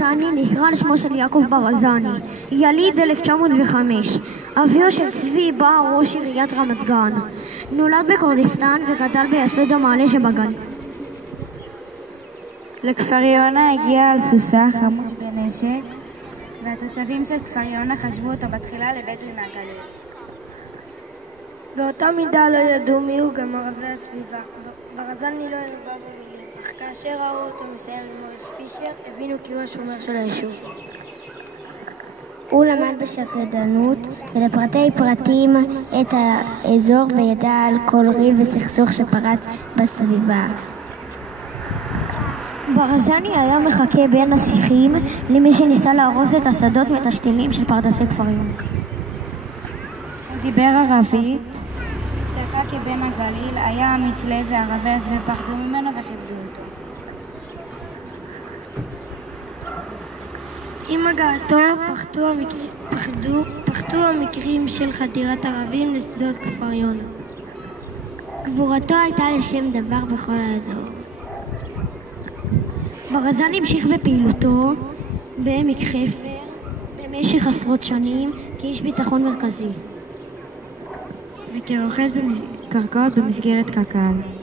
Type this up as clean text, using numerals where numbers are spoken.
ברזני נקרא על שמו של יעקב ברזני, יליד 1905. אביו של צבי בר, ראש עיריית רמת גן. נולד בכורדיסטן וגדל ביסוד המעלה שבגליל. לכפר יונה הגיע על סוסה חמוש בנשק, והתושבים של כפר יונה חשבו אותו בתחילה לבדואי מהגליל. באותה מידה לא ידעו מיהו גם ערבי הסביבה. ברזני לא ירבה במילים, אך כאשר ראו אותו מסייר עם מוריס פישר, הבינו כי הוא השומר של היישוב. הוא למד בשקדנות ולפרטי פרטים את האזור וידע על כל ריב וסכסוך שפרץ בסביבה. ברזני היה מחכה בין השיחים למי שניסה להרוס את השדות ואת השתילים של פרדסי כפר יונה. הוא דיבר ערבית, שיחק כבן הגליל, היה אמיץ לב וערבי הסביבה פחדו ממנו וכיבדו אותו. עם הגעתו פחתו המקרים של חדירת ערבים לשדות כפר יונה. גבורתו הייתה לשם דבר בכל האזור. ברזני המשיך בפעילותו בעמק חפר במשך עשרות שנים כאיש ביטחון מרכזי וכרוכש קרקעות במסגרת קק"ל.